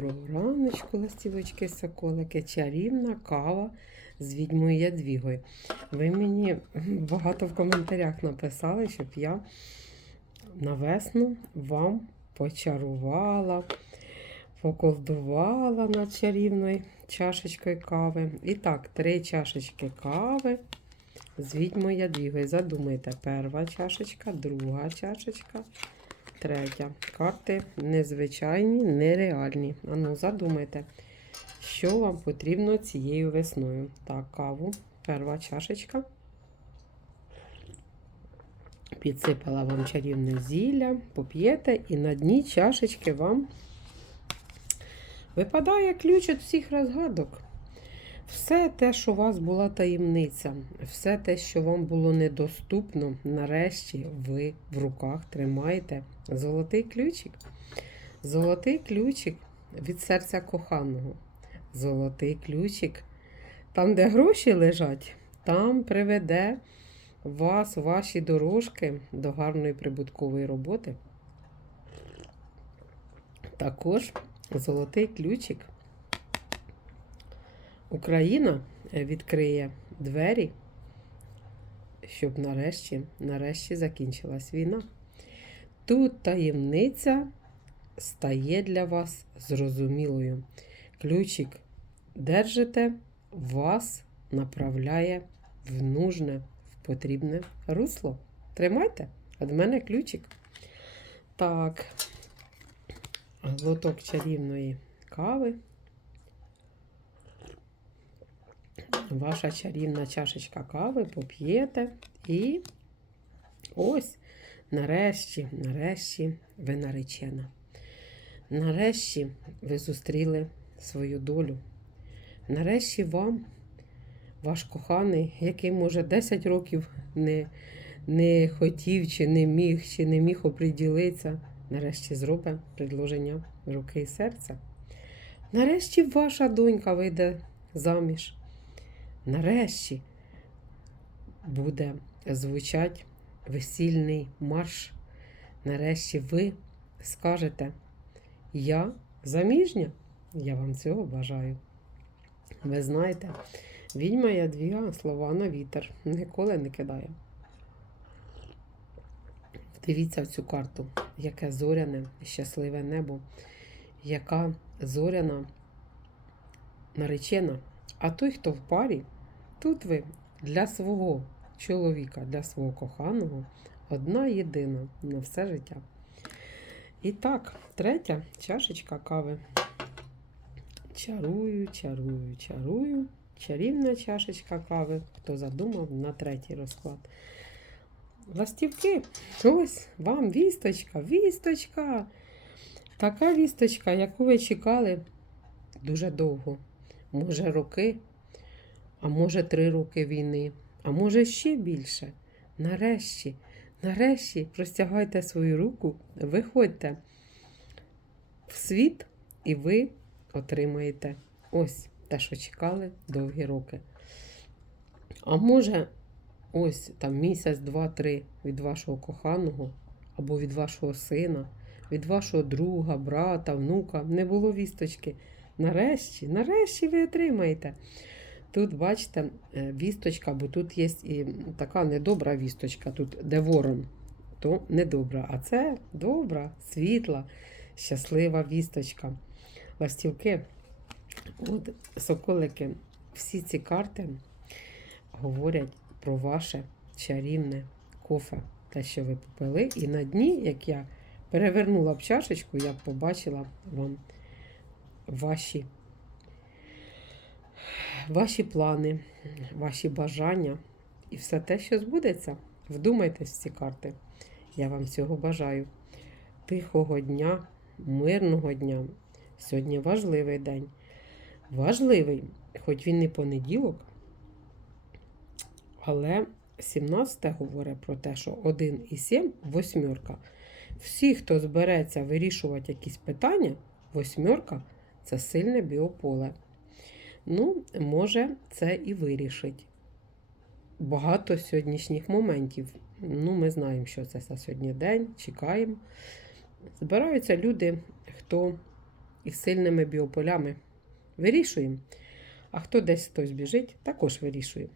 Доброго раночку, ластівочки, соколики, чарівна кава з відьмою Ядвігою. Ви мені багато в коментарях написали, щоб я на весну вам почарувала, поколдувала над чарівною чашечкою кави. І так, три чашечки кави з відьмою Ядвігою. Задумайте, перша чашечка, друга чашечка. Третя. Карти незвичайні, нереальні. Ану, задумайте, що вам потрібно цією весною. Так, каву. Перша чашечка. Підсипала вам чарівне зілля, поп'єте, і на дні чашечки вам випадає ключ від всіх розгадок. Все те, що у вас була таємниця, все те, що вам було недоступно, нарешті ви в руках тримаєте золотий ключик. Золотий ключик від серця коханого. Золотий ключик. Там, де гроші лежать, там приведе вас, ваші дорожки до гарної прибуткової роботи. Також золотий ключик. Україна відкриє двері, щоб нарешті, нарешті закінчилась війна. Тут таємниця стає для вас зрозумілою. Ключик держите, вас направляє в нужне, в потрібне русло. Тримайте, від мене ключик. Так, глоток чарівної кави. Ваша чарівна чашечка кави поп'єте і ось. Нарешті, нарешті ви наречена. Нарешті ви зустріли свою долю. Нарешті вам, ваш коханий, який, може, 10 років не, не хотів, чи не міг, чи не міг оприділитися, нарешті зробить предложення руки і серця. Нарешті ваша донька вийде заміж. Нарешті буде звучать весільний марш. Нарешті ви скажете, я заміжня. Я вам цього бажаю. Ви знаєте, відьма Ядвіга слова на вітер ніколи не кидає. Дивіться в цю карту, яке зоряне, щасливе небо, яка зоряна наречена. А той, хто в парі, тут ви для свого чоловіка, для свого коханого одна єдина на все життя. І так, третя чашечка кави. Чарую, чарую, чарую. Чарівна чашечка кави. Хто задумав на третій розклад. Ластівки, ось вам вісточка, вісточка. Така вісточка, яку ви чекали дуже довго. Може, роки, а може, три роки війни, а може ще більше. Нарешті, нарешті простягайте свою руку, виходьте в світ, і ви отримаєте ось те, що чекали довгі роки. А може, ось там місяць, два-три від вашого коханого, або від вашого сина, від вашого друга, брата, внука не було вісточки. Нарешті, нарешті ви отримаєте. Тут, бачите, е, вісточка, бо тут є і така недобра вісточка, тут де ворон, то недобра. А це добра, світла, щаслива вісточка. Ластівки, от соколики, всі ці карти говорять про ваше чарівне кофе. Те, що ви попили. І на дні, як я перевернула б чашечку, я б побачила вам ваші, ваші плани, ваші бажання і все те, що збудеться. Вдумайтесь в ці карти. Я вам цього бажаю. Тихого дня, мирного дня. Сьогодні важливий день. Важливий, хоч він не понеділок, але 17 говорить про те, що 1 і 7 восьмерка. Всі, хто збереться вирішувати якісь питання, восьмерка це сильне біополе. Ну, може, це і вирішить. Багато сьогоднішніх моментів. Ну, ми знаємо, що це за сьогодні день, чекаємо. Збираються люди, хто із сильними біополями. Вирішуємо. А хто десь хтось біжить, також вирішуємо.